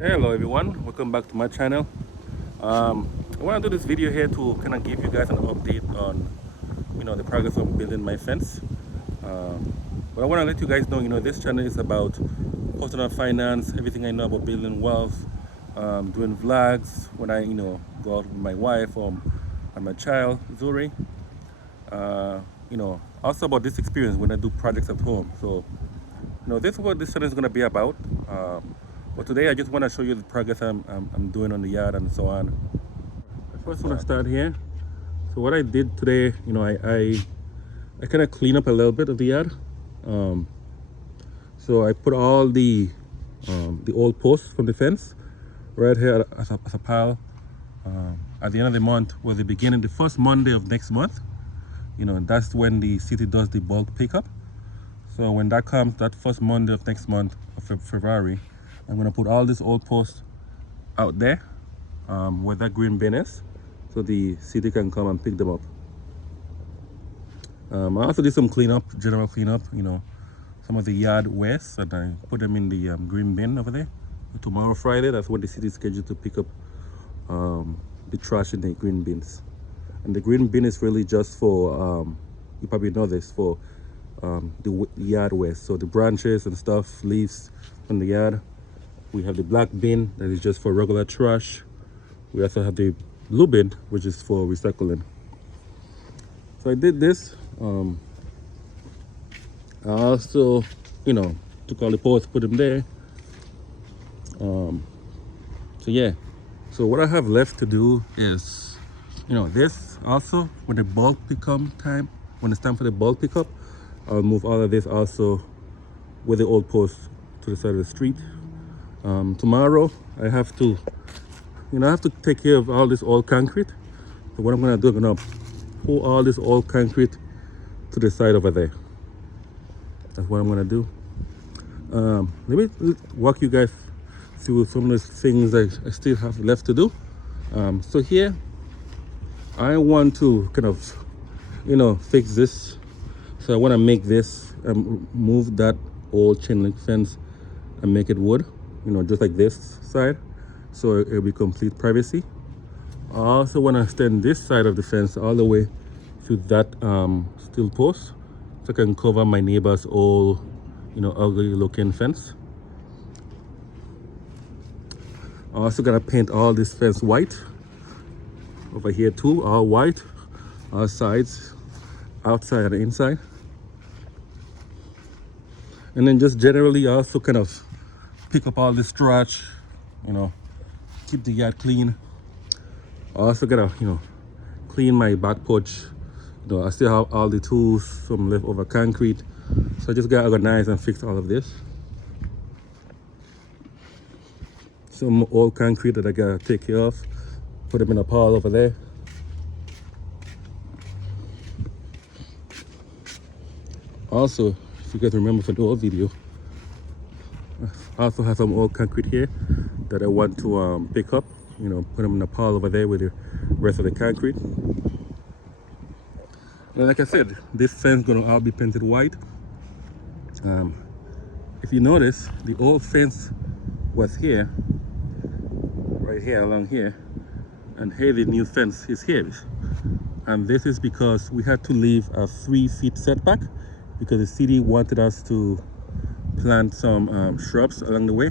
Hello everyone, welcome back to my channel. I want to do this video here to kind of give you guys an update on the progress of building my fence. But I want to let you guys know, this channel is about personal finance, everything I know about building wealth, doing vlogs when I go out with my wife or and my child Zuri. Also about this experience when I do projects at home. So this is what this channel is going to be about. But today I just want to show you the progress I'm doing on the yard and so on. I first want to start here. So what I did today, I kind of clean up a little bit of the yard. So I put all the old posts from the fence right here as a pile. At the end of the month, was the beginning, the first Monday of next month. That's when the city does the bulk pickup. So when that comes, that first Monday of next month of February, I'm gonna put all these old posts out there where that green bin is, so the city can come and pick them up. I also did some cleanup, general cleanup, some of the yard waste, and I put them in the green bin over there. Tomorrow, Friday, that's when the city is scheduled to pick up the trash in the green bins. And the green bin is really just for, you probably know this, for the yard waste. So the branches and stuff, leaves from the yard. We have the black bin that is just for regular trash. We also have the blue bin, which is for recycling. So I did this. I also, took all the posts, put them there. So yeah. So what I have left to do is, this also, when the bulk become time, when it's time for the bulk pickup, I'll move all of this also with the old posts to the side of the street. Tomorrow I have to take care of all this old concrete. So what I'm gonna do, I'm gonna pull all this old concrete to the side over there. That's what I'm gonna do. Let me walk you guys through some of the things I still have left to do. So here I want to kind of fix this. So I want to make this move that old chain link fence and make it wood, just like this side, so it'll be complete privacy. I also want to extend this side of the fence all the way to that steel post, so I can cover my neighbor's old ugly looking fence. I'm also gonna paint all this fence white over here too, all white, all sides, outside and inside. And then just generally also kind of pick up all this trash, keep the yard clean. I also gotta clean my back porch. I still have all the tools, some leftover concrete, so I just gotta organize and fix all of this. Some old concrete that I gotta take care of, put them in a pile over there. Also, if you guys remember from the old video, I also have some old concrete here that I want to pick up, put them in a pile over there with the rest of the concrete. And like I said, this fence gonna all be painted white. If you notice, the old fence was here, right here along here, and here the new fence is here. And this is because we had to leave a 3 feet setback because the city wanted us to plant some shrubs along the way.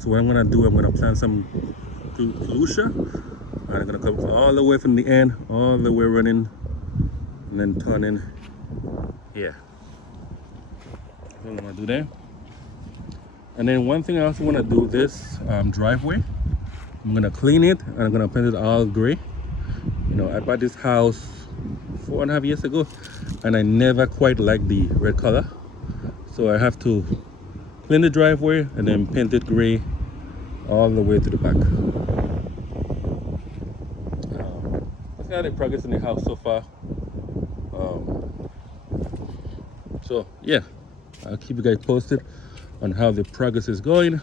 So what I'm gonna do, I'm gonna plant some Felucia, and I'm gonna come all the way from the end, all the way running, and then turn in here. That's what I'm gonna do there. And then one thing I also wanna do, this driveway, I'm gonna clean it and I'm gonna paint it all gray. I bought this house 4.5 years ago and I never quite liked the red color. So I have to clean the driveway and then paint it gray all the way to the back. That's kind of the progress in the house so far. So yeah, I'll keep you guys posted on how the progress is going.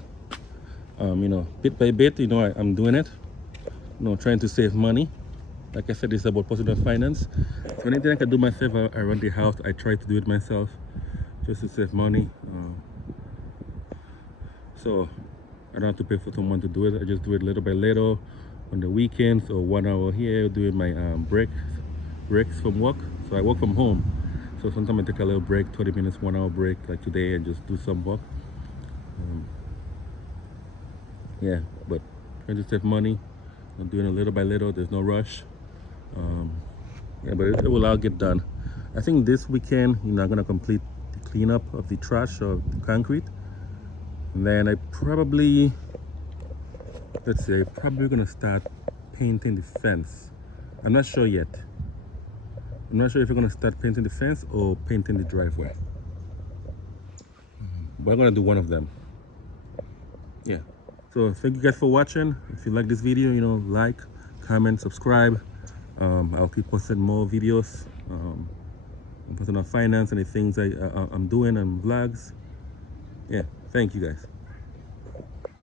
Bit by bit, I'm doing it. Trying to save money. Like I said, it's about personal finance. So anything I can do myself around the house, I try to do it myself, just to save money. So I don't have to pay for someone to do it. I just do it little by little on the weekends, or 1 hour here doing my breaks from work. So I work from home. So sometimes I take a little break, 20 minutes, 1 hour break, like today, and just do some work. Yeah, but I just save money. I'm doing it little by little. There's no rush. Yeah, but it will all get done. I think this weekend, I'm gonna complete the cleanup of the trash or the concrete. And then I probably, let's say, probably gonna start painting the fence. I'm not sure yet. I'm not sure if we're gonna start painting the fence or painting the driveway. But I'm gonna do one of them. Yeah. So thank you guys for watching. If you like this video, like, comment, subscribe. I'll keep posting more videos, personal finance and the things I'm doing and vlogs. Yeah, thank you guys.